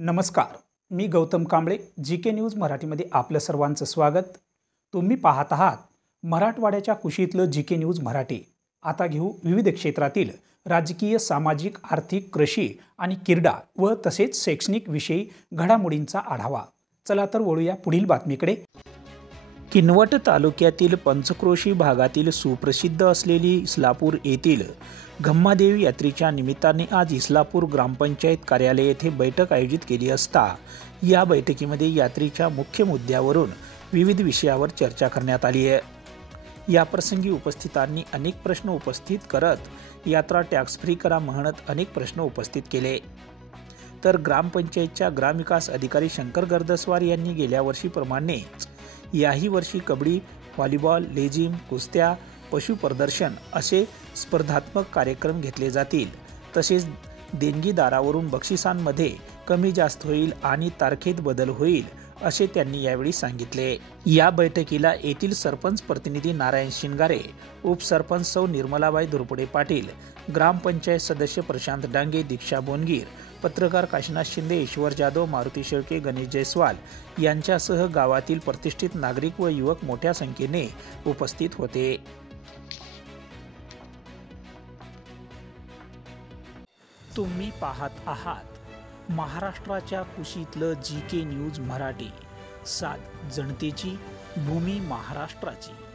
नमस्कार, मी Gautam Kamble. GK. News मराठीमध्ये आपलं सर्वांचं स्वागत. तुम्ही पाहत आहात मराठवाड्याच्या कुशीतलं जी.के. न्यूज मराठी. आता घेऊ विविध क्षेत्रातील राजकीय, सामाजिक, आर्थिक, कृषी आणि क्रीडा व तसेच शैक्षणिक विषयी घडामोडींचा आढावा. चला तर वळूया पुढील बातमीकडे. किनवट तालुक्यातील पंचक्रोशी भागातील सुप्रसिद्ध असलेली इस्लापूर येथील गम्मादेवी यात्रेच्या निमित्ताने आज इस्लापूर ग्रामपंचायत कार्यालय येथे बैठक आयोजित केली असता या बैठकीमध्ये यात्रेच्या मुख्य मुद्द्यावरून विविध विषयावर चर्चा करण्यात आली आहे. या प्रसंगी उपस्थितांनी अनेक प्रश्न उपस्थित करत यात्रा टॅक्स फ्री करा म्हणत अनेक प्रश्न उपस्थित केले. तर ग्रामपंचायतच्या ग्रामविकास अधिकारी शंकर गर्दस्वार यांनी गेल्या वर्षीप्रमाणे याही वर्षी कबड्डी, व्हॉलीबॉल, लेझिम, कुस्त्या, पशु प्रदर्शन असे स्पर्धात्मक कार्यक्रम घेतले जातील. तसेच देणगीदारावरून बक्षिसांमध्ये कमी जास्त होईल आणि तारखेत बदल होईल असे त्यांनी यावेळी सांगितले. या बैठकीला येथील सरपंच प्रतिनिधी नारायण शिंगारे, उपसरपंच सौ निर्मलाबाई धुरपुडे पाटील, ग्रामपंचायत सदस्य प्रशांत डांगे, दीक्षा बोनगीर, पत्रकार काशीनाथ शिंदे, ईश्वर जाधव, मारुती शेळके, गणेश जयस्वाल यांच्यासह गावातील प्रतिष्ठित नागरिक व युवक मोठ्या संख्येने उपस्थित होते. तुम्ही पाहत आहात महाराष्ट्राच्या कुशीतलं जी.के. न्यूज मराठी. सात जनतेची, भूमी महाराष्ट्राची.